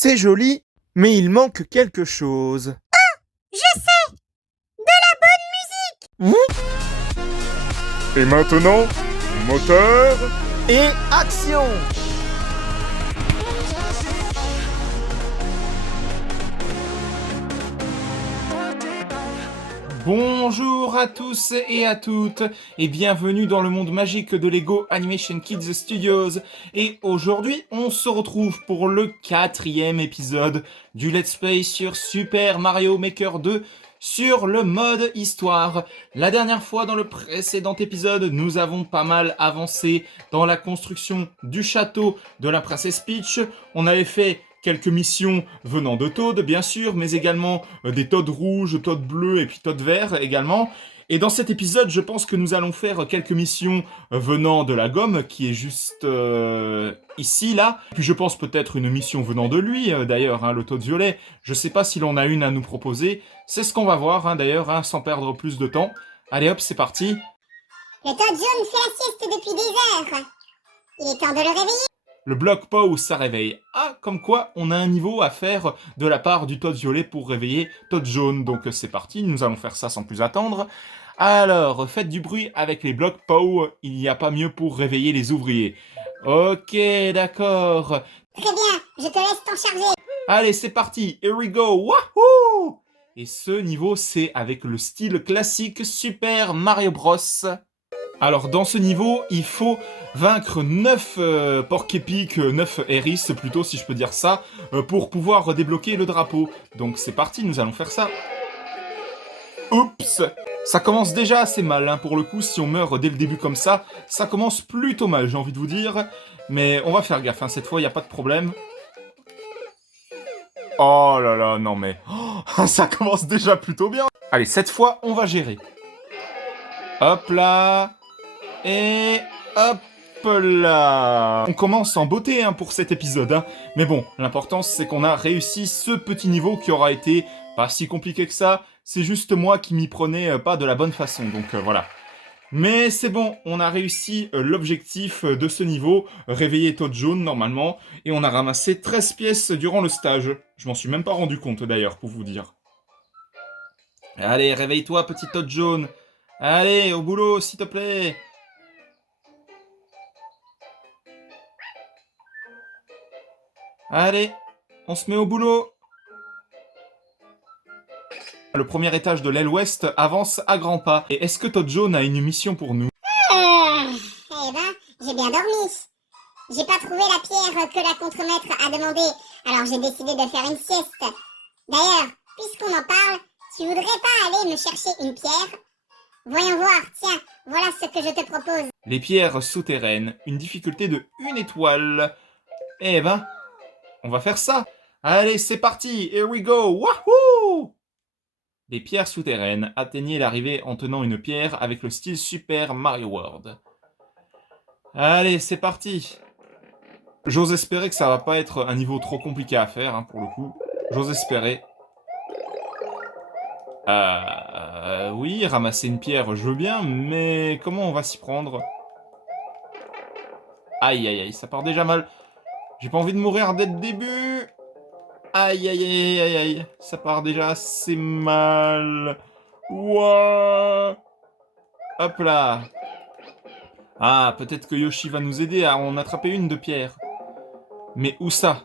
C'est joli, mais il manque quelque chose. Je sais! De la bonne musique! Et maintenant, moteur et action! Bonjour à tous et à toutes et bienvenue dans le monde magique de Lego Animation Kids Studios. Et aujourd'hui, on se retrouve pour le 4e épisode du Let's Play sur Super Mario Maker 2 sur le mode histoire. La dernière fois, dans le précédent épisode, nous avons pas mal avancé dans la construction du château de la princesse Peach. On avait fait quelques missions venant de Toad, bien sûr, mais également des Toads rouges, Toads bleus et puis Toads verts également. Et dans cet épisode, je pense que nous allons faire quelques missions venant de la gomme, qui est juste ici, là. Puis je pense peut-être une mission venant de lui, d'ailleurs, hein, le Toad violet. Je sais pas si l'on a une à nous proposer. C'est ce qu'on va voir, hein, d'ailleurs, hein, sans perdre plus de temps. Allez hop, c'est parti. Le Toad jaune fait la sieste depuis des heures. Il est temps de le réveiller. Le bloc pause, ça réveille. Ah, comme quoi, on a un niveau à faire de la part du Toad violet pour réveiller Toad jaune. Donc c'est parti, nous allons faire ça sans plus attendre. Alors, faites du bruit avec les blocs POW, il n'y a pas mieux pour réveiller les ouvriers. Ok, d'accord. Très bien, je te laisse t'en charger. Allez, c'est parti, here we go, wahoo! Et ce niveau, c'est avec le style classique Super Mario Bros. Alors, dans ce niveau, il faut vaincre 9 Porc-Épic, 9 Héris plutôt, si je peux dire ça, pour pouvoir débloquer le drapeau. Donc c'est parti, nous allons faire ça. Oups! Ça commence déjà assez mal, hein, pour le coup, si on meurt dès le début comme ça commence plutôt mal, j'ai envie de vous dire. Mais on va faire gaffe, hein, cette fois, il n'y a pas de problème. Oh là là, non mais... Oh, ça commence déjà plutôt bien. Allez, cette fois, on va gérer. Hop là. Et hop là. On commence en beauté, hein, pour cet épisode, hein. Mais bon, l'important c'est qu'on a réussi ce petit niveau qui aura été pas si compliqué que ça. C'est juste moi qui m'y prenais pas de la bonne façon, donc voilà. Mais c'est bon, on a réussi l'objectif de ce niveau, réveiller Toad jaune normalement, et on a ramassé 13 pièces durant le stage. Je m'en suis même pas rendu compte d'ailleurs, pour vous dire. Allez, réveille-toi, petit Toad jaune. Allez, au boulot, s'il te plaît. Allez, on se met au boulot. Le premier étage de l'aile ouest avance à grands pas. Et est-ce que Toad jaune a une mission pour nous? Eh ben, j'ai bien dormi. J'ai pas trouvé la pierre que la contremaître a demandé, alors j'ai décidé de faire une sieste. D'ailleurs, puisqu'on en parle, tu voudrais pas aller me chercher une pierre? Voyons voir, tiens, voilà ce que je te propose. Les pierres souterraines, une difficulté de 1 étoile. Eh ben, on va faire ça. Allez, c'est parti, here we go, wahoo! Les pierres souterraines, atteignez l'arrivée en tenant une pierre avec le style Super Mario World. Allez, c'est parti. J'ose espérer que ça va pas être un niveau trop compliqué à faire, hein, pour le coup. J'ose espérer. Oui, ramasser une pierre, je veux bien, mais comment on va s'y prendre? Aïe, aïe, aïe, ça part déjà mal. J'ai pas envie de mourir dès le début. Aïe, aïe, aïe, aïe, aïe, ça part déjà assez mal. Ouah. Hop là. Ah, peut-être que Yoshi va nous aider à en attraper une de pierre. Mais où ça?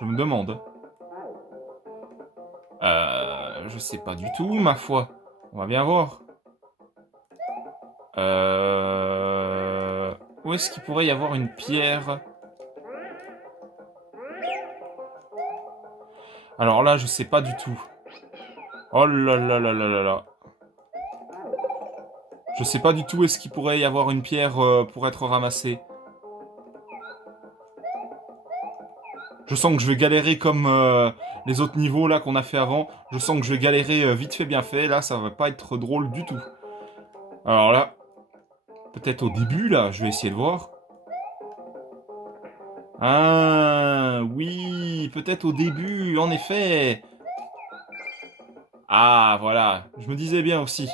Je me demande. Je sais pas du tout, ma foi. On va bien voir. Où est-ce qu'il pourrait y avoir une pierre? Alors là, je sais pas du tout. Oh là là là là là là. Je sais pas du tout où est-ce qu'il pourrait y avoir une pierre pour être ramassée. Je sens que je vais galérer comme les autres niveaux là qu'on a fait avant. Je sens que je vais galérer vite fait bien fait. Là, ça va pas être drôle du tout. Alors là, peut-être au début là, je vais essayer de voir. Ah, oui, peut-être au début, en effet. Ah, voilà, je me disais bien aussi.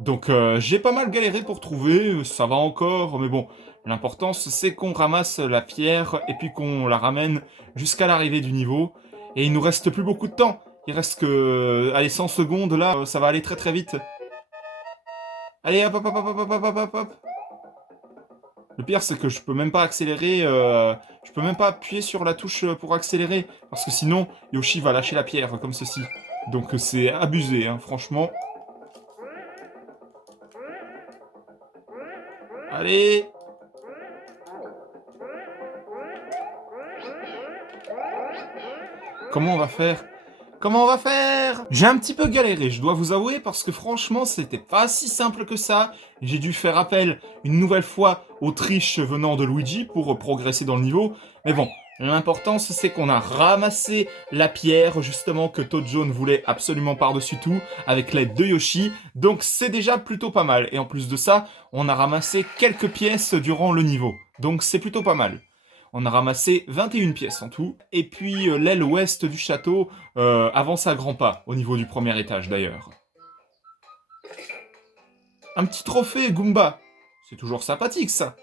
Donc j'ai pas mal galéré pour trouver, ça va encore, mais bon, l'important c'est qu'on ramasse la pierre et puis qu'on la ramène jusqu'à l'arrivée du niveau. Et il nous reste plus beaucoup de temps. Il reste que, allez, 100 secondes là, ça va aller très très vite. Allez, hop, hop, hop, hop, hop, hop, hop, hop, hop. Le pire, c'est que je peux même pas accélérer, je peux même pas appuyer sur la touche pour accélérer, parce que sinon, Yoshi va lâcher la pierre, comme ceci. Donc c'est abusé, hein, franchement. Allez! Comment on va faire? Comment on va faire? J'ai un petit peu galéré, je dois vous avouer, parce que franchement, c'était pas si simple que ça. J'ai dû faire appel une nouvelle fois aux triches venant de Luigi pour progresser dans le niveau. Mais bon, l'important, c'est qu'on a ramassé la pierre, justement, que Toad Jaune voulait absolument par-dessus tout, avec l'aide de Yoshi. Donc c'est déjà plutôt pas mal. Et en plus de ça, on a ramassé quelques pièces durant le niveau. Donc c'est plutôt pas mal. On a ramassé 21 pièces en tout. Et puis l'aile ouest du château avance à grands pas, au niveau du premier étage d'ailleurs. Un petit trophée Goomba. C'est toujours sympathique ça.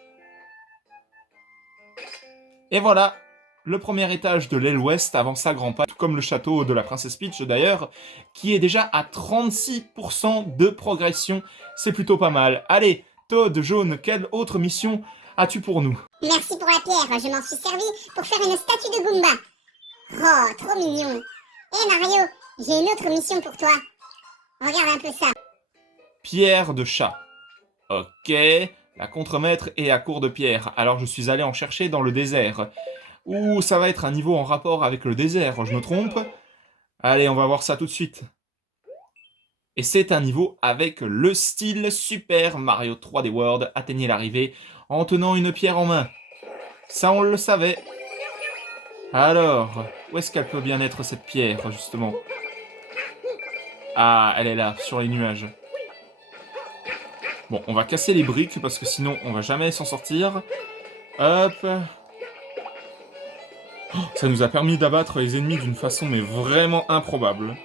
Et voilà, le premier étage de l'aile ouest avance à grands pas, tout comme le château de la Princesse Peach d'ailleurs, qui est déjà à 36% de progression. C'est plutôt pas mal. Allez, Toad Jaune, quelle autre mission as-tu pour nous? Merci pour la pierre, je m'en suis servi pour faire une statue de Goomba. Oh, trop mignon. Hé Mario, j'ai une autre mission pour toi. Regarde un peu ça. Pierre de chat. Ok, la contremaître est à court de pierre, alors je suis allé en chercher dans le désert. Ouh, ça va être un niveau en rapport avec le désert, je me trompe? Allez, on va voir ça tout de suite. Et c'est un niveau avec le style Super Mario 3D World. Atteignez l'arrivée en tenant une pierre en main. Ça, on le savait. Alors, où est-ce qu'elle peut bien être cette pierre, justement? Ah, elle est là, sur les nuages. Bon, on va casser les briques, parce que sinon, on va jamais s'en sortir. Hop. Oh, ça nous a permis d'abattre les ennemis d'une façon, mais vraiment improbable.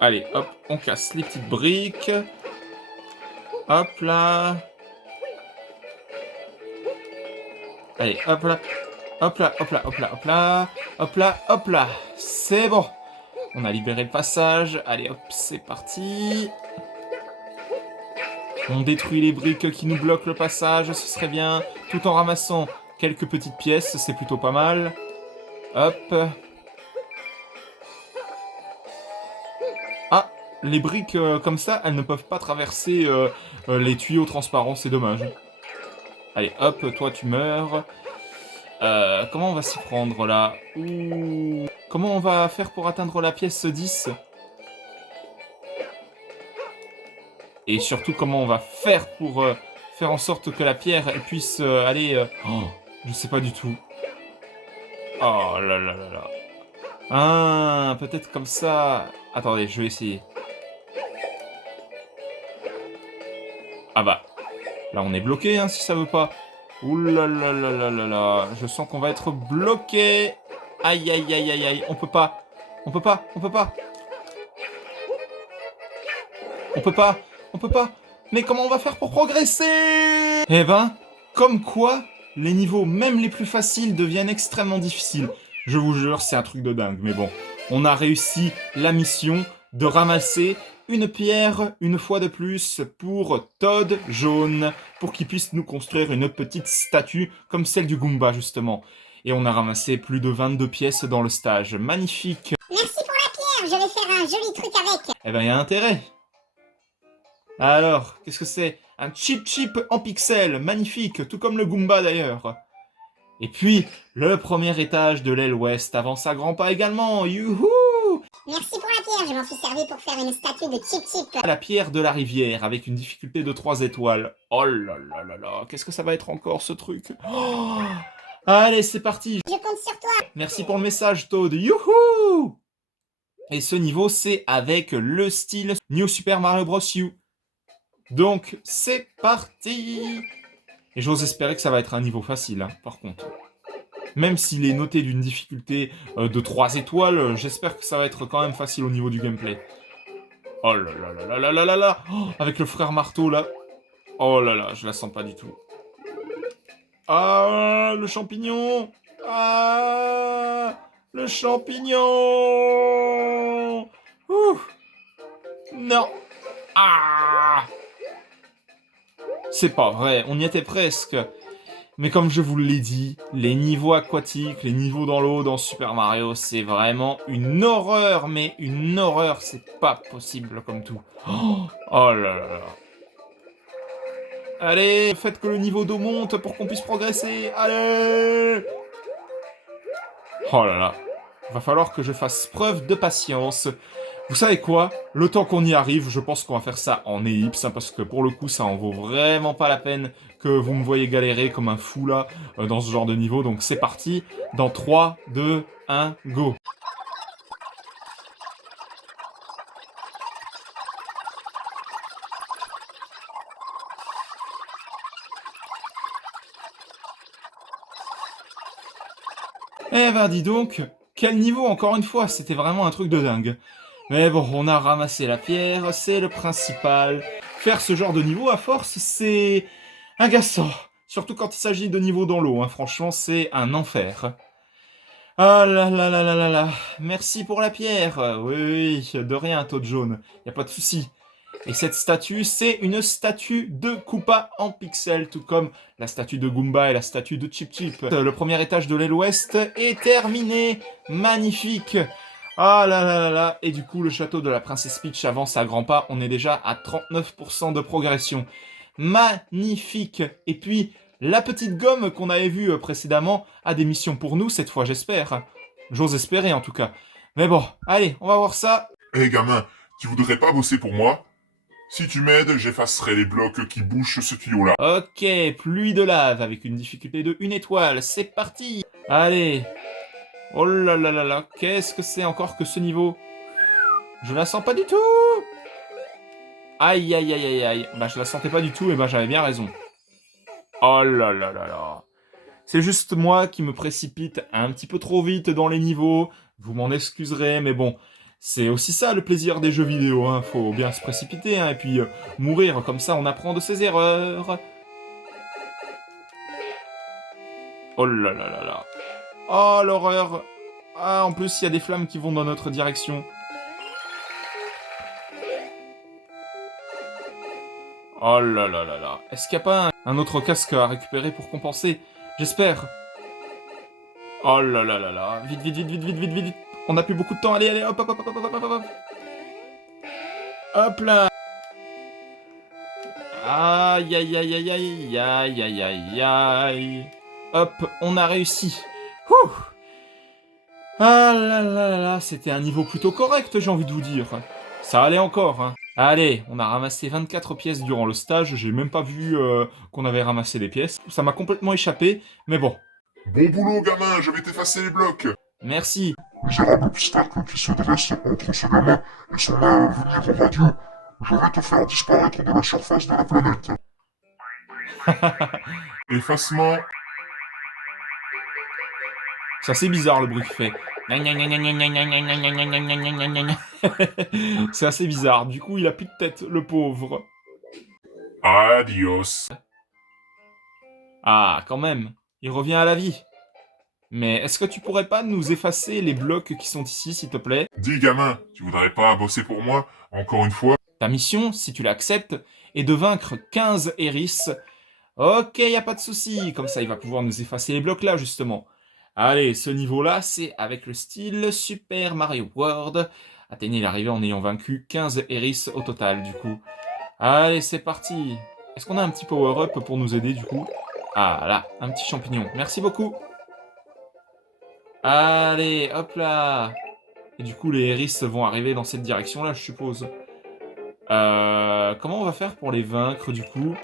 Allez, hop, on casse les petites briques. Hop là. Allez, hop là. Hop là, hop là, hop là, hop là. Hop là, hop là. C'est bon. On a libéré le passage. Allez, hop, c'est parti. On détruit les briques qui nous bloquent le passage, ce serait bien. Tout en ramassant quelques petites pièces, c'est plutôt pas mal. Hop. Ah, les briques comme ça, elles ne peuvent pas traverser les tuyaux transparents, c'est dommage. Allez, hop, toi tu meurs. Comment on va s'y prendre là? Ouh. Comment on va faire pour atteindre la pièce 10? Et surtout, comment on va faire pour faire en sorte que la pierre elle puisse aller... Oh, je sais pas du tout. Oh là là là là. Ah, peut-être comme ça... Attendez, je vais essayer. Ah bah, là on est bloqué, hein, si ça veut pas. Ouh là là là là là là. Je sens qu'on va être bloqué. Aïe aïe aïe aïe aïe. On peut pas. On peut pas. On peut pas. On peut pas. On peut pas. Mais comment on va faire pour progresser? Eh ben, comme quoi, les niveaux, même les plus faciles, deviennent extrêmement difficiles. Je vous jure, c'est un truc de dingue. Mais bon, on a réussi la mission de ramasser une pierre, une fois de plus, pour Toad Jaune, pour qu'il puisse nous construire une petite statue, comme celle du Goomba, justement. Et on a ramassé plus de 22 pièces dans le stage. Magnifique. Merci pour la pierre, je vais faire un joli truc avec. Eh ben, il y a intérêt. Alors, qu'est-ce que c'est? Un Chip Chip en pixels, magnifique, tout comme le Goomba d'ailleurs. Et puis, le premier étage de l'aile ouest avance à grands pas également, youhou! Merci pour la pierre, je m'en suis servi pour faire une statue de Chip Chip. À la pierre de la rivière, avec une difficulté de 3 étoiles. Oh là là là là, qu'est-ce que ça va être encore ce truc? Oh, allez, c'est parti. Je compte sur toi. Merci pour le message, Toad, youhou! Et ce niveau, c'est avec le style New Super Mario Bros. U. Donc, c'est parti! Et j'ose espérer que ça va être un niveau facile, hein, par contre. Même s'il est noté d'une difficulté de 3 étoiles, j'espère que ça va être quand même facile au niveau du gameplay. Oh là là là là là là là là. Oh, avec le frère marteau, là. Oh là là, je la sens pas du tout. Ah, le champignon. Ah, le champignon. Ouh. Non. Ah. C'est pas vrai, on y était presque. Mais comme je vous l'ai dit, les niveaux aquatiques, les niveaux dans l'eau dans Super Mario, c'est vraiment une horreur, mais une horreur, c'est pas possible comme tout. Oh, oh là là là. Allez, faites que le niveau d'eau monte pour qu'on puisse progresser. Allez! Oh là là. Va falloir que je fasse preuve de patience. Vous savez quoi? Le temps qu'on y arrive, je pense qu'on va faire ça en ellipse, hein, parce que pour le coup, ça en vaut vraiment pas la peine que vous me voyez galérer comme un fou là, dans ce genre de niveau. Donc c'est parti, dans 3, 2, 1, go! Eh ben dis donc, quel niveau encore une fois, c'était vraiment un truc de dingue. Mais bon, on a ramassé la pierre, c'est le principal. Faire ce genre de niveau à force, c'est agaçant. Surtout quand il s'agit de niveau dans l'eau, hein. Franchement, c'est un enfer. Ah là là là là là là. Merci pour la pierre. Oui, oui, de rien, Toad Jaune. Y a pas de souci. Et cette statue, c'est une statue de Koopa en pixels, tout comme la statue de Goomba et la statue de Chip Chip. Le premier étage de l'aile ouest est terminé. Magnifique. Ah là là là là. Et du coup, le château de la princesse Peach avance à grands pas. On est déjà à 39% de progression. Magnifique. Et puis, la petite gomme qu'on avait vue précédemment a des missions pour nous, cette fois j'espère. J'ose espérer en tout cas. Mais bon, allez, on va voir ça. Hé gamin, tu voudrais pas bosser pour moi? Si tu m'aides, j'effacerai les blocs qui bouchent ce tuyau-là. Ok, pluie de lave avec une difficulté de 1 étoile, c'est parti. Allez. Oh là là là là, qu'est-ce que c'est encore que ce niveau? Je la sens pas du tout. Aïe aïe aïe aïe aïe. Bah je la sentais pas du tout et bah j'avais bien raison. Oh là là là là. C'est juste moi qui me précipite un petit peu trop vite dans les niveaux. Vous m'en excuserez, mais bon, c'est aussi ça le plaisir des jeux vidéo, hein. Faut bien se précipiter, hein, et puis mourir, comme ça on apprend de ses erreurs. Oh là là là là. Oh l'horreur. Ah, en plus il y a des flammes qui vont dans notre direction. Oh là là là là. Est-ce qu'il n'y a pas un autre casque à récupérer pour compenser? J'espère. Oh là là là là. Vite, vite, vite, vite, vite, vite, vite. On n'a plus beaucoup de temps. Allez, allez, hop, hop, hop, hop, hop, hop, hop. Hop là. Aïe, aïe, aïe, aïe, aïe, aïe, aïe, aïe, aïe. Hop, on a réussi. Ouh. Ah là là là là, c'était un niveau plutôt correct, j'ai envie de vous dire. Ça allait encore, hein. Allez, on a ramassé 24 pièces durant le stage, j'ai même pas vu qu'on avait ramassé des pièces. Ça m'a complètement échappé, mais bon. Bon boulot gamin, je vais t'effacer les blocs. Merci. Misérable obstacle qui se dresse entre ce gamin et son avenir radieux. Je vais te faire disparaître de la surface de la planète. Effacement. C'est assez bizarre le bruit qu'il fait. C'est assez bizarre, du coup il a plus de tête, le pauvre. Adios. Ah, quand même, il revient à la vie. Mais est-ce que tu pourrais pas nous effacer les blocs qui sont ici, s'il te plaît? Dis gamin, tu voudrais pas bosser pour moi, encore une fois? Ta mission, si tu l'acceptes, est de vaincre 15 Eris. Ok, y a pas de souci, comme ça il va pouvoir nous effacer les blocs là, justement. Allez, ce niveau-là, c'est avec le style Super Mario World. Atteignez l'arrivée en ayant vaincu 15 Eris au total, du coup. Allez, c'est parti. Est-ce qu'on a un petit power-up pour nous aider, du coup? Ah, là, un petit champignon. Merci beaucoup. Allez, hop là. Et du coup, les Eris vont arriver dans cette direction-là, je suppose. Comment on va faire pour les vaincre, du coup?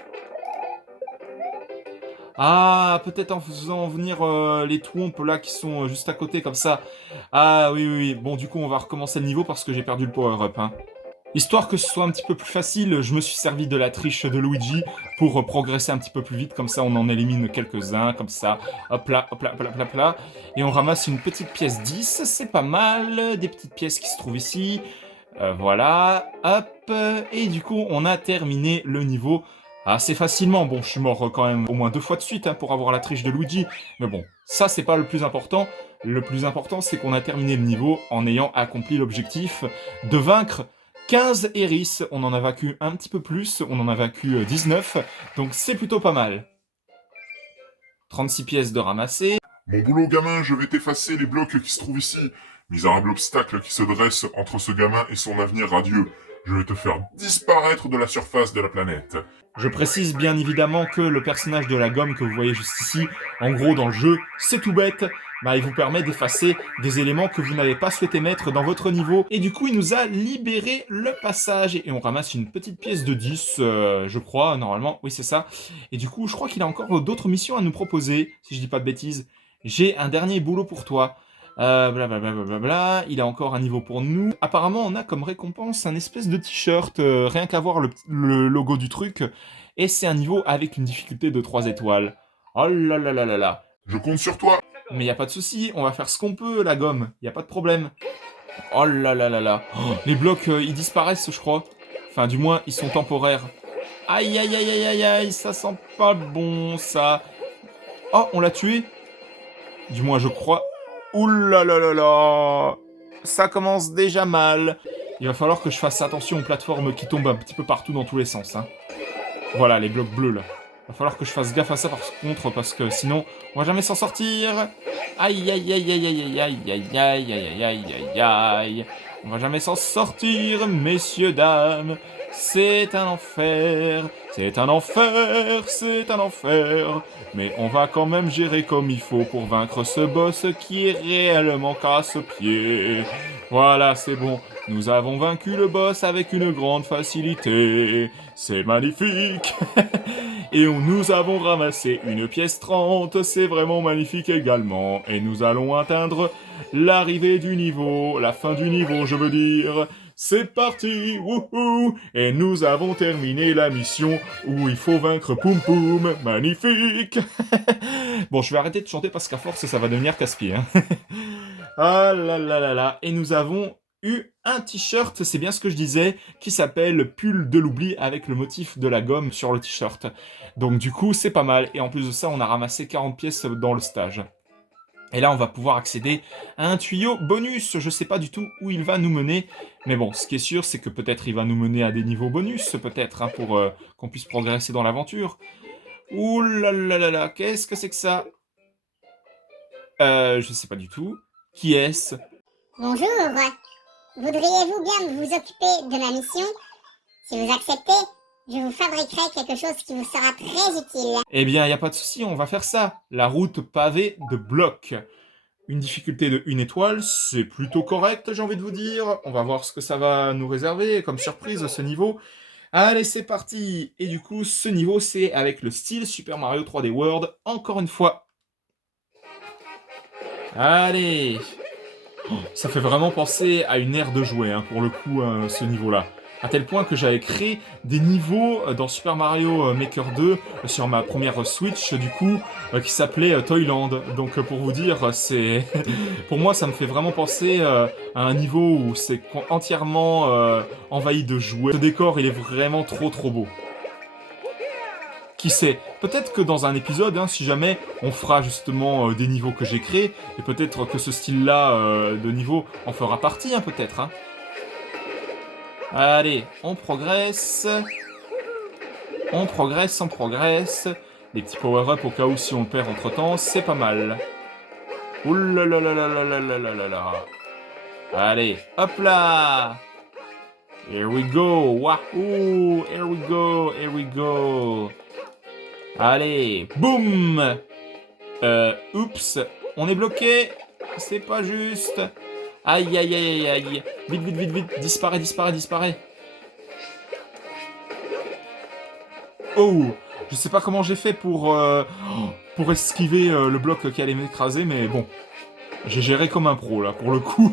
Ah, peut-être en faisant venir les Thwomp là qui sont juste à côté comme ça. Ah oui, oui, oui. Bon, du coup, on va recommencer le niveau parce que j'ai perdu le power-up. Hein. Histoire que ce soit un petit peu plus facile, je me suis servi de la triche de Luigi pour progresser un petit peu plus vite. Comme ça, on en élimine quelques-uns, comme ça. Hop là, hop là, hop là, hop là, hop là. Et on ramasse une petite pièce 10, c'est pas mal. Des petites pièces qui se trouvent ici. Voilà, hop, et du coup, on a terminé le niveau assez facilement. Bon, je suis mort quand même au moins 2 fois de suite hein, pour avoir la triche de Luigi, mais bon, ça c'est pas le plus important. Le plus important, c'est qu'on a terminé le niveau en ayant accompli l'objectif de vaincre 15 Eris. On en a vaincu un petit peu plus, on en a vaincu 19, donc c'est plutôt pas mal. 36 pièces de ramasser. Mon boulot, gamin, je vais t'effacer les blocs qui se trouvent ici. Misérable obstacle qui se dresse entre ce gamin et son avenir radieux. Je vais te faire disparaître de la surface de la planète. Je précise bien évidemment que le personnage de la gomme que vous voyez juste ici, en gros dans le jeu, c'est tout bête, bah il vous permet d'effacer des éléments que vous n'avez pas souhaité mettre dans votre niveau. Et du coup, il nous a libéré le passage, et on ramasse une petite pièce de 10, je crois, normalement, oui c'est ça. Et du coup, je crois qu'il a encore d'autres missions à nous proposer, si je dis pas de bêtises. J'ai un dernier boulot pour toi. Blablabla, il a encore un niveau pour nous. Apparemment, on a comme récompense un espèce de t-shirt, rien qu'à voir le logo du truc. Et c'est un niveau avec une difficulté de 3 étoiles. Oh là là là là là. Je compte sur toi. Mais y a pas de souci, on va faire ce qu'on peut, la gomme. Y a pas de problème. Oh là là là là. Oh, les blocs, ils disparaissent, je crois. Enfin, du moins, ils sont temporaires. Aïe aïe aïe aïe aïe aïe, ça sent pas bon, ça. Oh, on l'a tué. Du moins, je crois. Ouh là là là là, ça commence déjà mal. Il va falloir que je fasse attention aux plateformes qui tombent un petit peu partout dans tous les sens. Hein. Voilà, les blocs bleus là. Il va falloir que je fasse gaffe à ça par contre, parce que sinon, on va jamais s'en sortir. Aïe aïe aïe aïe aïe aïe aïe aïe aïe aïe aïe aïe aïe. On va jamais s'en sortir, messieurs, dames. C'est un enfer, c'est un enfer, c'est un enfer. Mais on va quand même gérer comme il faut pour vaincre ce boss qui est réellement casse-pied. Voilà, c'est bon. Nous avons vaincu le boss avec une grande facilité. C'est magnifique. Et nous avons ramassé une pièce 30. C'est vraiment magnifique également. Et nous allons atteindre l'arrivée du niveau, la fin du niveau, je veux dire. C'est parti, wouhou! Et nous avons terminé la mission où il faut vaincre Poum Poum, magnifique! Bon, je vais arrêter de chanter parce qu'à force, ça va devenir casse-pied. Hein. Ah là là là là, et nous avons eu un t-shirt, c'est bien ce que je disais, qui s'appelle Pull de l'oubli avec le motif de la gomme sur le t-shirt. Donc du coup, c'est pas mal, et en plus de ça, on a ramassé 40 pièces dans le stage. Et là, on va pouvoir accéder à un tuyau bonus. Je sais pas du tout où il va nous mener. Mais bon, ce qui est sûr, c'est que peut-être il va nous mener à des niveaux bonus, peut-être, hein, pour qu'on puisse progresser dans l'aventure. Ouh là là là là, qu'est-ce que c'est que ça? Je sais pas du tout. Qui est-ce? Bonjour. Voudriez-vous bien vous occuper de ma mission? Si vous acceptez, je vous fabriquerai quelque chose qui vous sera très utile. Eh bien, y a pas de souci, on va faire ça. La route pavée de blocs. Une difficulté de 1 étoile, c'est plutôt correct, j'ai envie de vous dire. On va voir ce que ça va nous réserver comme surprise, ce niveau. Allez, c'est parti. Et du coup, ce niveau, c'est avec le style Super Mario 3D World, encore une fois. Allez. Oh, ça fait vraiment penser à une aire de jouet, hein, pour le coup, ce niveau-là. À tel point que j'avais créé des niveaux dans Super Mario Maker 2 sur ma première Switch, du coup, qui s'appelait Toyland. Donc pour vous dire, c'est pour moi ça me fait vraiment penser à un niveau où c'est entièrement envahi de jouets. Ce décor, il est vraiment trop beau. Qui sait, peut-être que dans un épisode, hein, si jamais on fera justement des niveaux que j'ai créés, et peut-être que ce style-là de niveau en fera partie, hein, peut-être. Hein. Allez, on progresse. On progresse, on progresse. Des petits power-up au cas où si on le perd entre-temps, c'est pas mal. Ouh. Allez, hop là. Here we go. Wahoo. Here we go, here we go. Allez, boum. Oups. On est bloqué. C'est pas juste. Aïe, aïe, aïe, aïe, aïe. Vite. Disparaît. Oh, je sais pas comment j'ai fait pour esquiver le bloc qui allait m'écraser, mais bon. J'ai géré comme un pro, là, pour le coup.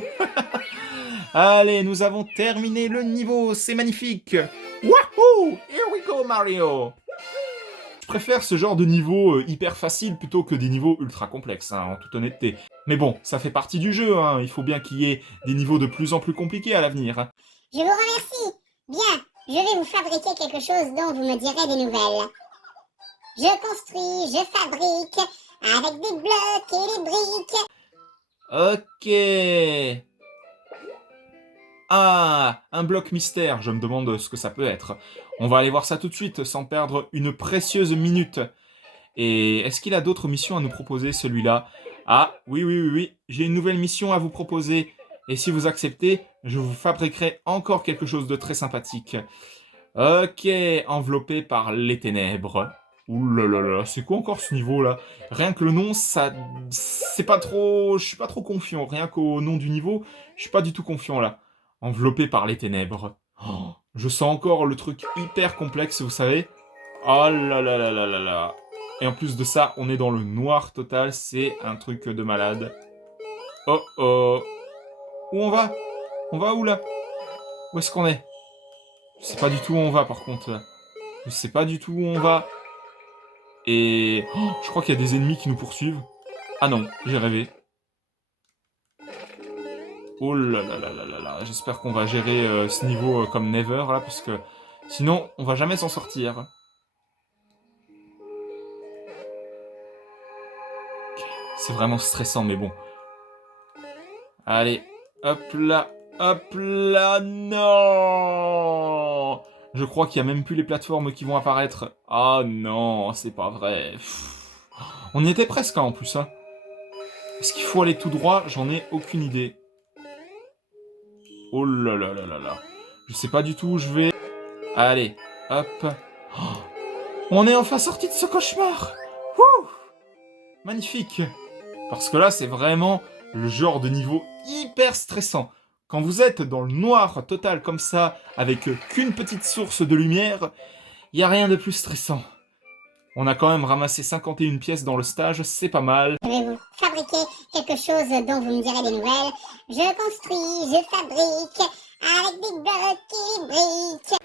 Allez, nous avons terminé le niveau, c'est magnifique. Wahoo! Here we go, Mario! Je préfère ce genre de niveau hyper facile plutôt que des niveaux ultra complexes, hein, en toute honnêteté. Mais bon, ça fait partie du jeu, hein. Il faut bien qu'il y ait des niveaux de plus en plus compliqués à l'avenir. Hein. Je vous remercie. Bien, je vais vous fabriquer quelque chose dont vous me direz des nouvelles. Je construis, je fabrique, avec des blocs et des briques. Ok. Ah, un bloc mystère, je me demande ce que ça peut être. On va aller voir ça tout de suite, sans perdre une précieuse minute. Et est-ce qu'il a d'autres missions à nous proposer, celui-là? Ah, oui, j'ai une nouvelle mission à vous proposer. Et si vous acceptez, je vous fabriquerai encore quelque chose de très sympathique. Ok, enveloppé par les ténèbres. Ouh là là là, c'est quoi encore ce niveau-là? Rien que le nom, ça... c'est pas trop... Je suis pas trop confiant. Rien qu'au nom du niveau, je suis pas du tout confiant, là. Enveloppé par les ténèbres. Oh, je sens encore le truc hyper complexe, vous savez. Oh là là là là là là. Et en plus de ça, on est dans le noir total, c'est un truc de malade. Oh oh. Où on va? On va où là? Où est-ce qu'on est? Je sais pas du tout où on va par contre. Je sais pas du tout où on va. Et... oh, je crois qu'il y a des ennemis qui nous poursuivent. Ah non, j'ai rêvé. Oh là là là là là là. J'espère qu'on va gérer ce niveau comme never là, parce que sinon on va jamais s'en sortir. C'est vraiment stressant, mais bon. Allez, hop là, non! Je crois qu'il n'y a même plus les plateformes qui vont apparaître. Ah non, c'est pas vrai. On y était presque hein, en plus. Hein. Est-ce qu'il faut aller tout droit? J'en ai aucune idée. Oh là là là là là. Je sais pas du tout où je vais. Allez, hop. Oh, on est enfin sorti de ce cauchemar. Wouh! Magnifique. Parce que là, c'est vraiment le genre de niveau hyper stressant. Quand vous êtes dans le noir total comme ça, avec qu'une petite source de lumière, il n'y a rien de plus stressant. On a quand même ramassé 51 pièces dans le stage, c'est pas mal. Je vais vous fabriquer quelque chose dont vous me direz des nouvelles. Je construis, je fabrique, avec des blocs et des briques.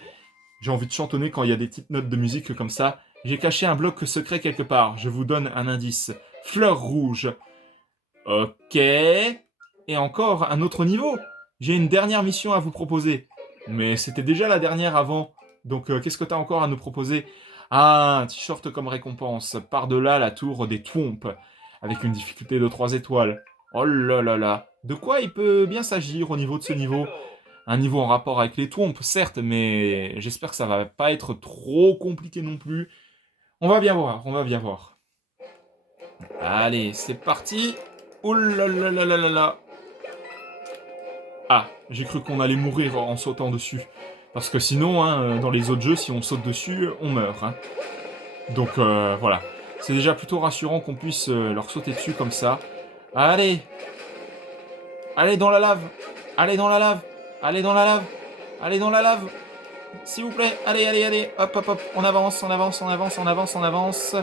J'ai envie de chantonner quand il y a des petites notes de musique comme ça. J'ai caché un bloc secret quelque part, je vous donne un indice. Fleur rouge. Ok. Et encore un autre niveau. J'ai une dernière mission à vous proposer. Mais c'était déjà la dernière avant. Donc qu'est-ce que t'as encore à nous proposer? Ah, un t-shirt comme récompense. Par-delà la tour des Twomp. Avec une difficulté de 3 étoiles. Oh là là là. De quoi il peut bien s'agir au niveau de ce niveau? Un niveau en rapport avec les Twomp, certes, mais j'espère que ça va pas être trop compliqué non plus. On va bien voir, on va bien voir. Allez, c'est parti. Oh là là là là là là. Ah, j'ai cru qu'on allait mourir en sautant dessus. Parce que sinon, hein, dans les autres jeux, si on saute dessus, on meurt. Hein. Donc voilà. C'est déjà plutôt rassurant qu'on puisse leur sauter dessus comme ça. Allez. Allez dans la lave. Allez dans la lave. Allez dans la lave. Allez dans la lave. S'il vous plaît. Allez, allez, allez. Hop, hop, hop. On avance, on avance, on avance, on avance, on avance.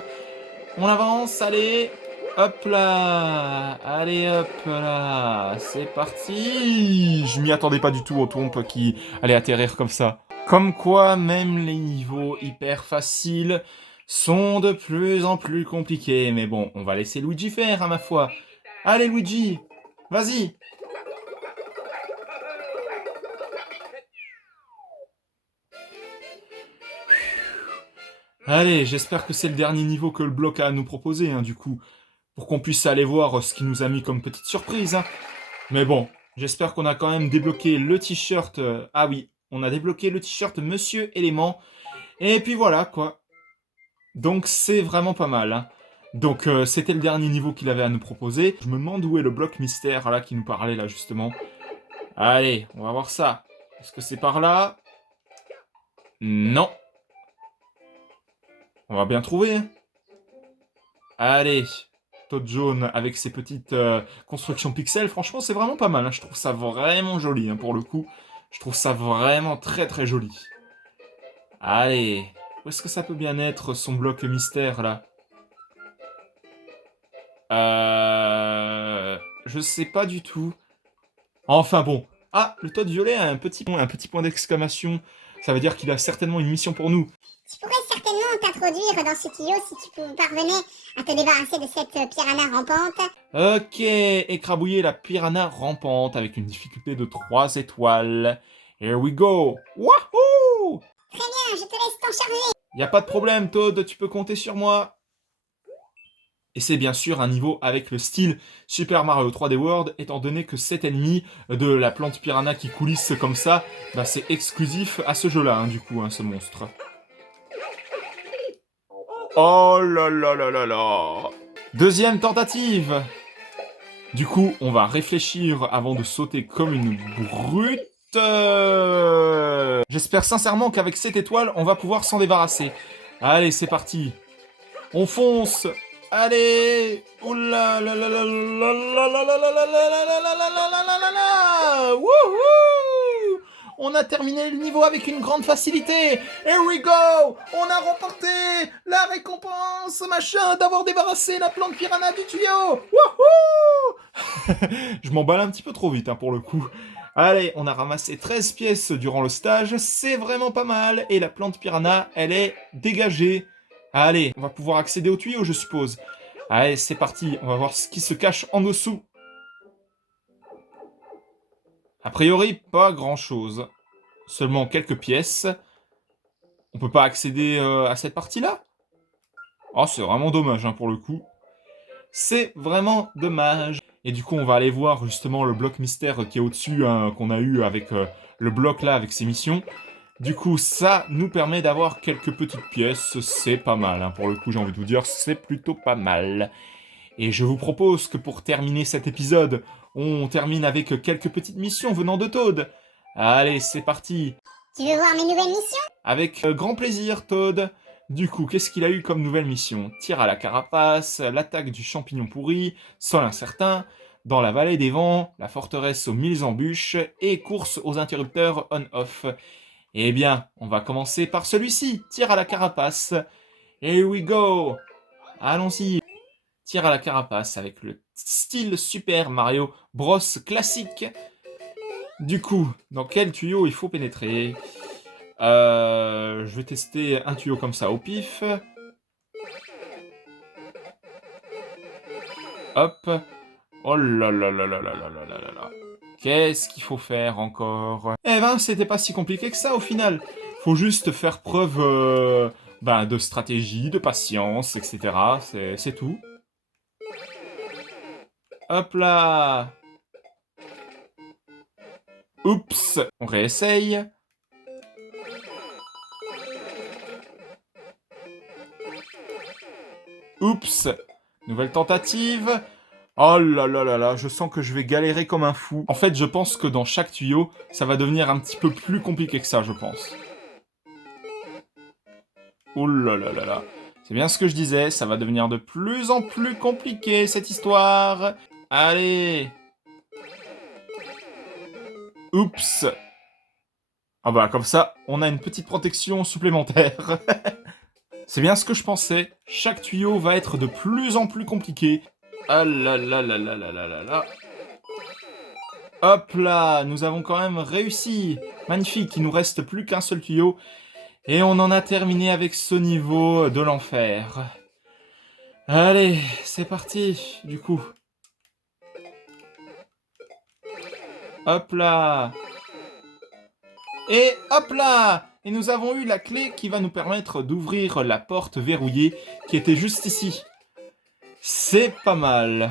On avance, allez. Hop là. Allez, hop là. C'est parti. Je m'y attendais pas du tout au Twomp qui allait atterrir comme ça. Comme quoi, même les niveaux hyper faciles sont de plus en plus compliqués. Mais bon, on va laisser Luigi faire, à ma foi. Allez, Luigi. Vas-y. Allez, j'espère que c'est le dernier niveau que le bloc a à nous proposer, hein, du coup. Pour qu'on puisse aller voir ce qu'il nous a mis comme petite surprise. Hein. Mais bon, j'espère qu'on a quand même débloqué le t-shirt. Ah oui, on a débloqué le t-shirt Monsieur Élément. Et puis voilà, quoi. Donc c'est vraiment pas mal. Hein. Donc c'était le dernier niveau qu'il avait à nous proposer. Je me demande où est le bloc mystère, là, qui nous parlait, là, justement. Allez, on va voir ça. Est-ce que c'est par là? Non. On va bien trouver. Hein. Allez, Toad jaune avec ses petites constructions pixels. Franchement, c'est vraiment pas mal. Hein. Je trouve ça vraiment joli, hein, pour le coup. Je trouve ça vraiment très très joli. Allez, où est-ce que ça peut bien être, son bloc mystère, là? Je sais pas du tout. Enfin bon. Ah, le Toad violet a un petit point d'exclamation. Ça veut dire qu'il a certainement une mission pour nous. Je pourrais certainement t'introduire dans ce tuyau si tu parvenais à te débarrasser de cette piranha rampante. Ok, écrabouiller la piranha rampante avec une difficulté de 3 étoiles. Here we go. Wahoo! Très bien, je te laisse t'en charger. Y a pas de problème, Toad, tu peux compter sur moi. Et c'est bien sûr un niveau avec le style Super Mario 3D World, étant donné que cet ennemi de la plante piranha qui coulisse comme ça, bah c'est exclusif à ce jeu-là, hein, du coup, hein, ce monstre. Oh là là là là là! Deuxième tentative! Du coup, on va réfléchir avant de sauter comme une brute. J'espère sincèrement qu'avec cette étoile, on va pouvoir s'en débarrasser. Allez, c'est parti. On fonce. Allez. Oula la la la la la la la la la la la la la la la. Wouhou! On a terminé le niveau avec une grande facilité. Here we go! On a remporté la récompense, machin, d'avoir débarrassé la plante piranha du tuyau. Wouhou! Je m'emballe un petit peu trop vite, hein, pour le coup. Allez, on a ramassé 13 pièces durant le stage, c'est vraiment pas mal. Et la plante piranha, elle est dégagée. Allez, on va pouvoir accéder au tuyau, je suppose. Allez, c'est parti, on va voir ce qui se cache en dessous. A priori, pas grand-chose. Seulement quelques pièces. On peut pas accéder à cette partie-là? Oh, c'est vraiment dommage, hein, pour le coup. C'est vraiment dommage. Et du coup, on va aller voir justement le bloc mystère qui est au-dessus, hein, qu'on a eu avec le bloc là, avec ses missions. Du coup, ça nous permet d'avoir quelques petites pièces. C'est pas mal, hein, pour le coup, j'ai envie de vous dire, c'est plutôt pas mal. Et je vous propose que pour terminer cet épisode, on termine avec quelques petites missions venant de Toad. Allez, c'est parti. Tu veux voir mes nouvelles missions? Avec grand plaisir, Toad. Du coup, qu'est-ce qu'il a eu comme nouvelle mission? Tir à la carapace, l'attaque du champignon pourri, sol incertain, dans la vallée des vents, la forteresse aux 1000 embûches et course aux interrupteurs on-off. Eh bien, on va commencer par celui-ci, tir à la carapace. Here we go. Allons-y. Tir à la carapace avec le style Super Mario Bros classique. Du coup, dans quel tuyau il faut pénétrer? Je vais tester un tuyau comme ça au pif. Hop. Oh là là là là là là là là là. Qu'est-ce qu'il faut faire encore? Eh ben, c'était pas si compliqué que ça au final. Faut juste faire preuve de stratégie, de patience, etc. C'est tout. Hop là. Oups. On réessaye. Oups. Nouvelle tentative. Oh là là là là, je sens que je vais galérer comme un fou. En fait, je pense que dans chaque tuyau, ça va devenir un petit peu plus compliqué que ça, je pense. Oh là là là là. C'est bien ce que je disais, ça va devenir de plus en plus compliqué, cette histoire. Allez. Oups. Ah bah, comme ça, on a une petite protection supplémentaire. C'est bien ce que je pensais. Chaque tuyau va être de plus en plus compliqué. Ah là là là là là là là là. Hop là, nous avons quand même réussi. Magnifique, il nous reste plus qu'un seul tuyau. Et on en a terminé avec ce niveau de l'enfer. Allez, c'est parti, du coup. Hop là. Et hop là. Et nous avons eu la clé qui va nous permettre d'ouvrir la porte verrouillée qui était juste ici. C'est pas mal.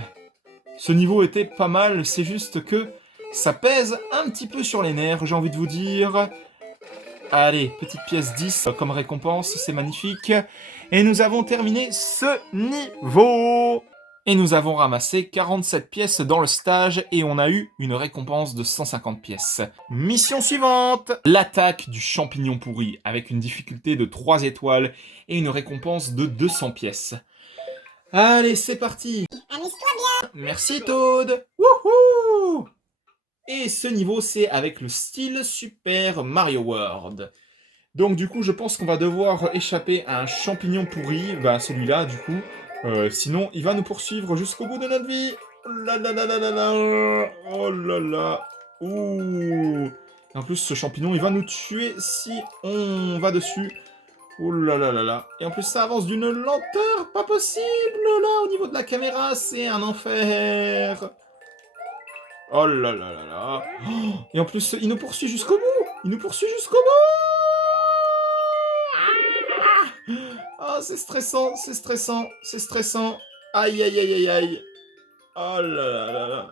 Ce niveau était pas mal, c'est juste que ça pèse un petit peu sur les nerfs, j'ai envie de vous dire. Allez, petite pièce 10 comme récompense, c'est magnifique. Et nous avons terminé ce niveau. Et nous avons ramassé 47 pièces dans le stage et on a eu une récompense de 150 pièces. Mission suivante. L'attaque du champignon pourri avec une difficulté de 3 étoiles et une récompense de 200 pièces. Allez, c'est parti. Amuse-toi bien. Merci Toad. Wouhou! Et ce niveau, c'est avec le style Super Mario World. Donc du coup, je pense qu'on va devoir échapper à un champignon pourri, celui-là du coup. Sinon, il va nous poursuivre jusqu'au bout de notre vie. Oh là là là là là là. Oh là là. Ouh. Et en plus, ce champignon, il va nous tuer si on va dessus. Oh là là là là. Et en plus, ça avance d'une lenteur pas possible, là, au niveau de la caméra. C'est un enfer. Oh là là là là. Oh, et en plus, il nous poursuit jusqu'au bout. Il nous poursuit jusqu'au bout. Ah, c'est stressant, c'est stressant, c'est stressant. Aïe, aïe, aïe, aïe, aïe. Oh là là là là.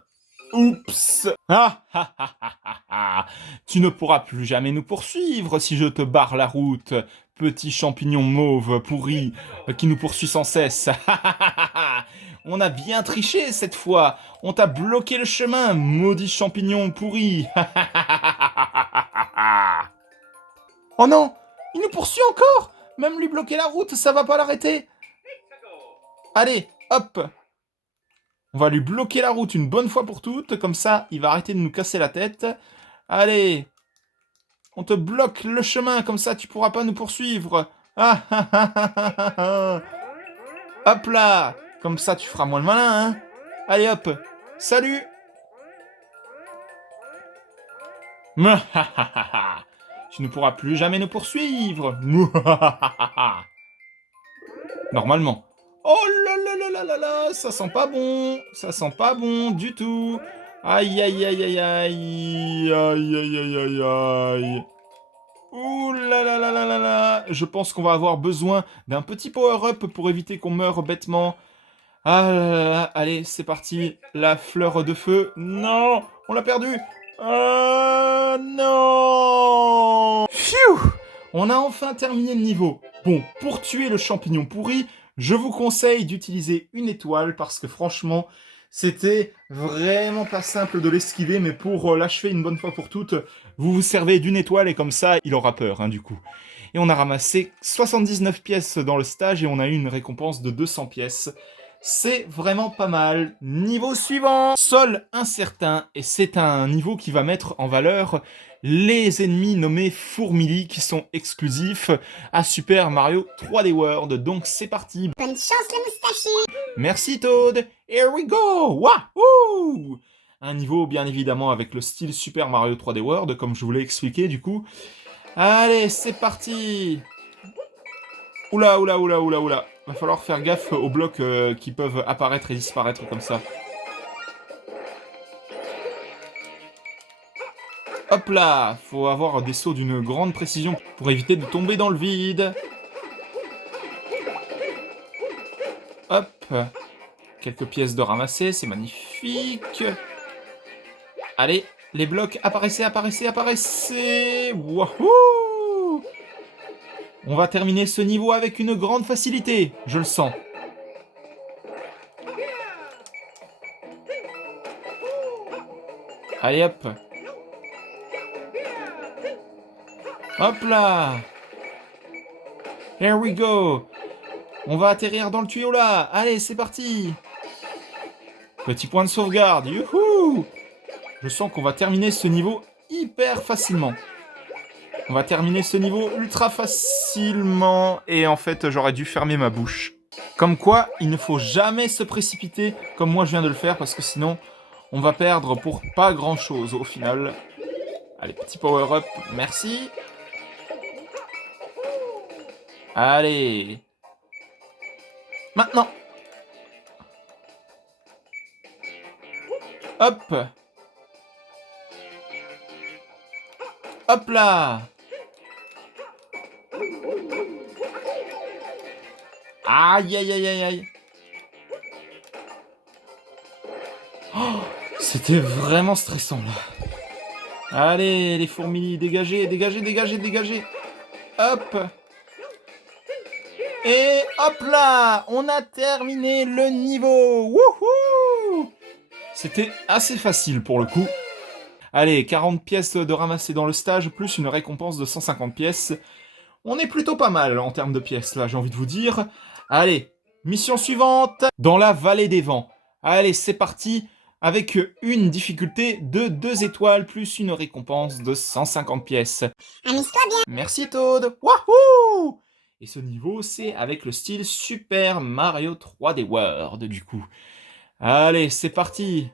Oups. Ah, ah, ah, ah, ah, ah. Tu ne pourras plus jamais nous poursuivre si je te barre la route, petit champignon mauve pourri qui nous poursuit sans cesse. On a bien triché cette fois. On t'a bloqué le chemin, maudit champignon pourri. Oh non, il nous poursuit encore. Même lui bloquer la route, ça va pas l'arrêter. Allez, hop. On va lui bloquer la route une bonne fois pour toutes, comme ça, il va arrêter de nous casser la tête. Allez, on te bloque le chemin, comme ça, tu pourras pas nous poursuivre. Ah, ah, ah, ah, ah, ah. Hop là, comme ça, tu feras moins le malin, hein. Allez, hop, salut. Tu ne pourras plus jamais nous poursuivre. Normalement. Oh là là là là là là, ça sent pas bon. Ça sent pas bon du tout. Aïe aïe aïe aïe aïe. Aïe aïe aïe aïe aïe. Ouh là là là là là là. Je pense qu'on va avoir besoin d'un petit power-up pour éviter qu'on meure bêtement. Ah là là là. Allez, c'est parti. La fleur de feu. Non, on l'a perdu. Ah non. Phew. On a enfin terminé le niveau. Bon, pour tuer le champignon pourri, je vous conseille d'utiliser une étoile parce que franchement, c'était vraiment pas simple de l'esquiver, mais pour l'achever une bonne fois pour toutes, vous vous servez d'une étoile et comme ça, il aura peur, hein, du coup. Et on a ramassé 79 pièces dans le stage et on a eu une récompense de 200 pièces. C'est vraiment pas mal. Niveau suivant, sol incertain, et c'est un niveau qui va mettre en valeur les ennemis nommés Fourmili qui sont exclusifs à Super Mario 3D World. Donc c'est parti. Bonne chance le moustachu. Merci Toad. Here we go. Wahoo! Un niveau bien évidemment avec le style Super Mario 3D World comme je vous l'ai expliqué du coup. Allez, c'est parti. Oula, oula, oula, oula, oula. Va falloir faire gaffe aux blocs qui peuvent apparaître et disparaître comme ça. Hop là, faut avoir des sauts d'une grande précision pour éviter de tomber dans le vide. Hop. Quelques pièces de ramasser, c'est magnifique. Allez, les blocs, apparaissez, apparaissez, apparaissez. Wouhou! On va terminer ce niveau avec une grande facilité, je le sens. Allez hop. Hop là. Here we go. On va atterrir dans le tuyau là. Allez, c'est parti. Petit point de sauvegarde. Youhou. Je sens qu'on va terminer ce niveau hyper facilement. On va terminer ce niveau ultra facilement. Et en fait, j'aurais dû fermer ma bouche. Comme quoi, il ne faut jamais se précipiter comme moi je viens de le faire. Parce que sinon, on va perdre pour pas grand chose au final. Allez, petit power-up. Merci. Allez. Maintenant. Hop. Hop là. Aïe, aïe, aïe, aïe, aïe. Oh, c'était vraiment stressant, là. Allez, les fourmis, dégagez, dégagez, dégagez, dégagez. Hop. Et hop là, on a terminé le niveau. Wouhou! C'était assez facile pour le coup. Allez, 40 pièces de ramasser dans le stage, plus une récompense de 150 pièces. On est plutôt pas mal en termes de pièces, là, j'ai envie de vous dire. Allez, mission suivante, dans la vallée des vents. Allez, c'est parti, avec une difficulté de 2 étoiles, plus une récompense de 150 pièces. Amuse-toi bien. Merci Toad. Wahoo! Et ce niveau, c'est avec le style Super Mario 3D World, du coup. Allez, c'est parti.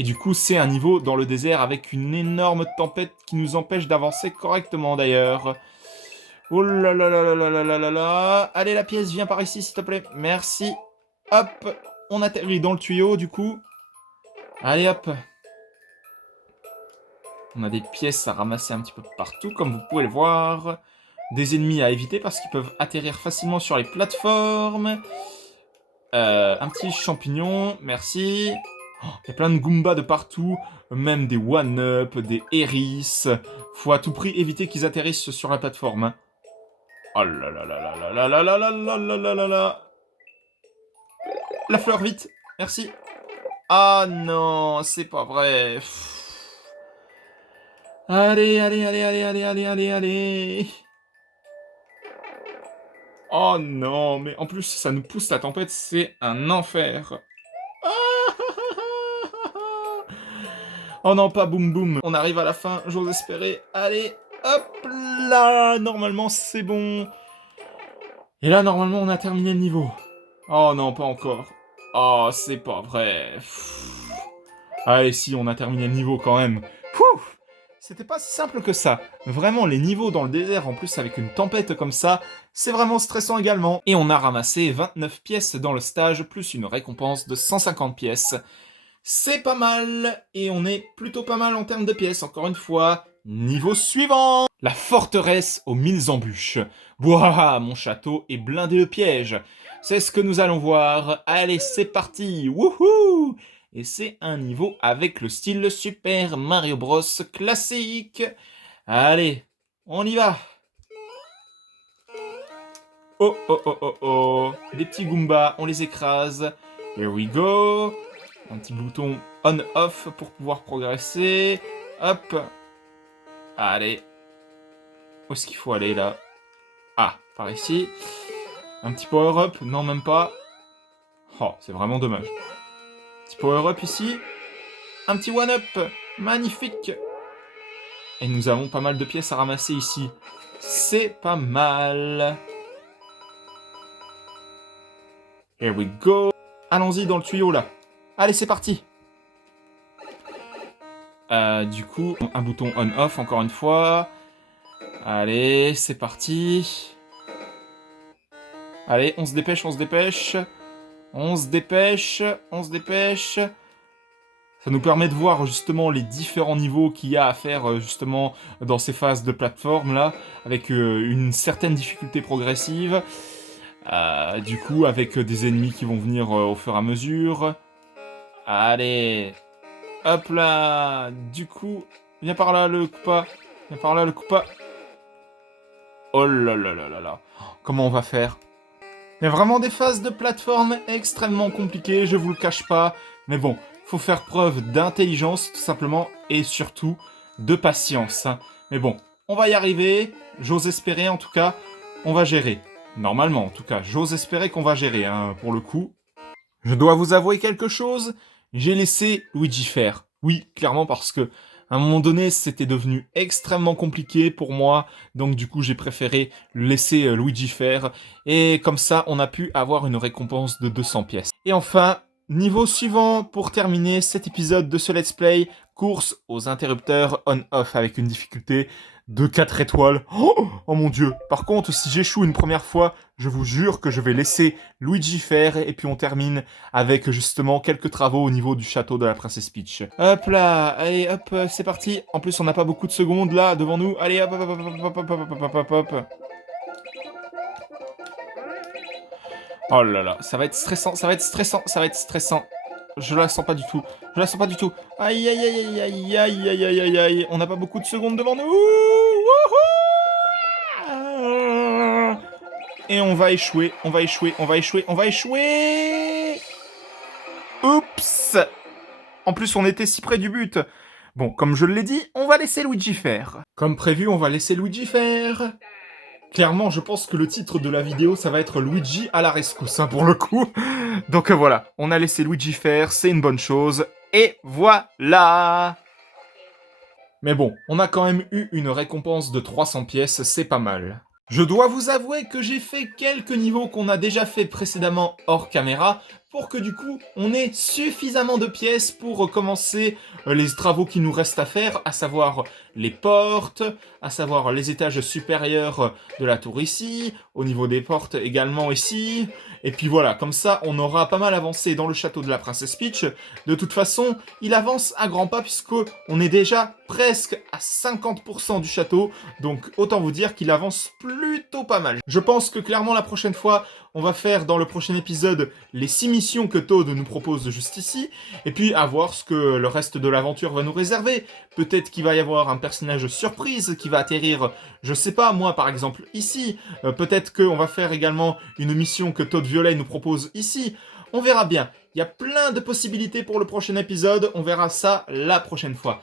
Et du coup, c'est un niveau dans le désert avec une énorme tempête qui nous empêche d'avancer correctement, d'ailleurs. Oh là là là là là là là là là. Allez, la pièce, viens par ici, s'il te plaît. Merci. Hop, on atterrit dans le tuyau, du coup. Allez, hop. On a des pièces à ramasser un petit peu partout, comme vous pouvez le voir. Des ennemis à éviter parce qu'ils peuvent atterrir facilement sur les plateformes. Un petit champignon, merci. Oh, il y a plein de Goombas de partout, même des One-Up, des Héris. Faut à tout prix éviter qu'ils atterrissent sur la plateforme. Hein. Oh là là là là là là là là là là là là là. La fleur, vite, merci. Ah non, c'est pas vrai. Pff. Allez, allez, allez, allez, allez, allez, allez, allez. Oh non, mais en plus, ça nous pousse la tempête, c'est un enfer. Oh non, pas boum boum. On arrive à la fin, j'ose espérer. Allez, hop là. Normalement, c'est bon. Et là, normalement, on a terminé le niveau. Oh non, pas encore. Oh, c'est pas vrai. Pff. Allez, si, on a terminé le niveau quand même. Pouf. C'était pas si simple que ça. Vraiment, les niveaux dans le désert, en plus avec une tempête comme ça, c'est vraiment stressant également. Et on a ramassé 29 pièces dans le stage, plus une récompense de 150 pièces. C'est pas mal, et on est plutôt pas mal en termes de pièces, encore une fois. Niveau suivant! La forteresse aux 1000 embûches. Wouah, mon château est blindé de pièges. C'est ce que nous allons voir. Allez, c'est parti! Wouhou! Et c'est un niveau avec le style Super Mario Bros classique. Allez, on y va! Oh, oh, oh, oh, oh. Des petits Goombas, on les écrase. Here we go! Un petit bouton on-off pour pouvoir progresser. Hop. Allez. Où est-ce qu'il faut aller, là? Ah, par ici. Un petit power-up. Non, même pas. Oh, c'est vraiment dommage. Petit power-up ici. Un petit one-up. Magnifique. Et nous avons pas mal de pièces à ramasser ici. C'est pas mal. Here we go. Allons-y dans le tuyau, là. Allez, c'est parti. Du coup, un bouton on-off, encore une fois. Allez, c'est parti. Allez, on se dépêche, on se dépêche. On se dépêche, on se dépêche. Ça nous permet de voir justement les différents niveaux qu'il y a à faire justement dans ces phases de plateforme là, avec une certaine difficulté progressive. Du coup, avec des ennemis qui vont venir au fur et à mesure. Allez. Hop là. Du coup, viens par là le Koopa. Viens par là le Koopa. Oh là là là là là. Comment on va faire? Il y a vraiment des phases de plateforme extrêmement compliquées, je vous le cache pas. Mais bon, faut faire preuve d'intelligence tout simplement et surtout de patience. Hein. Mais bon, on va y arriver. J'ose espérer en tout cas, on va gérer. Normalement en tout cas, j'ose espérer qu'on va gérer hein, pour le coup. Je dois vous avouer quelque chose, j'ai laissé Luigi faire. Oui, clairement parce que à un moment donné, c'était devenu extrêmement compliqué pour moi, donc du coup j'ai préféré laisser Luigi faire, et comme ça on a pu avoir une récompense de 200 pièces. Et enfin, niveau suivant pour terminer cet épisode de ce let's play, course aux interrupteurs on-off avec une difficulté de 4 étoiles. Oh mon dieu. Par contre, si j'échoue une première fois, je vous jure que je vais laisser Luigi faire et puis on termine avec justement quelques travaux au niveau du château de la princesse Peach. Hop là, allez hop, c'est parti. En plus, on n'a pas beaucoup de secondes là devant nous. Allez hop hop hop hop hop hop hop hop hop hop. Oh là là, ça va être stressant, ça va être stressant, ça va être stressant. Je la sens pas du tout. Je la sens pas du tout. Aïe aïe aïe aïe aïe aïe aïe aïe aïe aïe. On n'a pas beaucoup de secondes devant nous. Wouhou. Et on va échouer, on va échouer, on va échouer, on va échouer. Oups. En plus, on était si près du but. Bon, comme je l'ai dit, on va laisser Luigi faire. Comme prévu, on va laisser Luigi faire. Clairement, je pense que le titre de la vidéo, ça va être Luigi à la rescousse, hein, pour le coup. Donc voilà, on a laissé Luigi faire, c'est une bonne chose. Et voilà! Mais bon, on a quand même eu une récompense de 300 pièces, c'est pas mal. Je dois vous avouer que j'ai fait quelques niveaux qu'on a déjà fait précédemment hors caméra, pour que du coup on ait suffisamment de pièces pour commencer les travaux qui nous restent à faire, à savoir les portes, à savoir les étages supérieurs de la tour ici, au niveau des portes également ici, et puis voilà, comme ça on aura pas mal avancé dans le château de la princesse Peach. De toute façon, il avance à grands pas puisque on est déjà presque à 50% du château, donc autant vous dire qu'il avance plutôt pas mal. Je pense que clairement la prochaine fois, on va faire dans le prochain épisode les 6 missions que Toad nous propose juste ici, et puis à voir ce que le reste de l'aventure va nous réserver. Peut-être qu'il va y avoir un personnage surprise qui va atterrir, je sais pas, moi par exemple ici. Peut-être qu'on va faire également une mission que Toad Violet nous propose ici. On verra bien. Il y a plein de possibilités pour le prochain épisode, on verra ça la prochaine fois.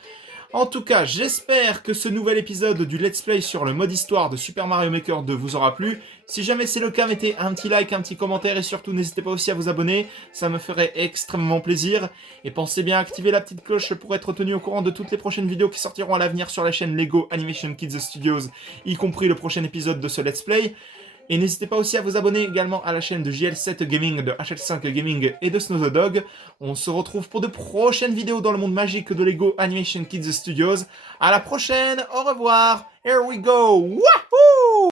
En tout cas, j'espère que ce nouvel épisode du Let's Play sur le mode histoire de Super Mario Maker 2 vous aura plu. Si jamais c'est le cas, mettez un petit like, un petit commentaire et surtout n'hésitez pas aussi à vous abonner, ça me ferait extrêmement plaisir. Et pensez bien à activer la petite cloche pour être tenu au courant de toutes les prochaines vidéos qui sortiront à l'avenir sur la chaîne Lego Animation Kids Studios, y compris le prochain épisode de ce Let's Play. Et n'hésitez pas aussi à vous abonner également à la chaîne de JL7 Gaming, de HL5 Gaming et de Snow the Dog. On se retrouve pour de prochaines vidéos dans le monde magique de Lego Animation Kids Studios. À la prochaine, au revoir, here we go, wahoo!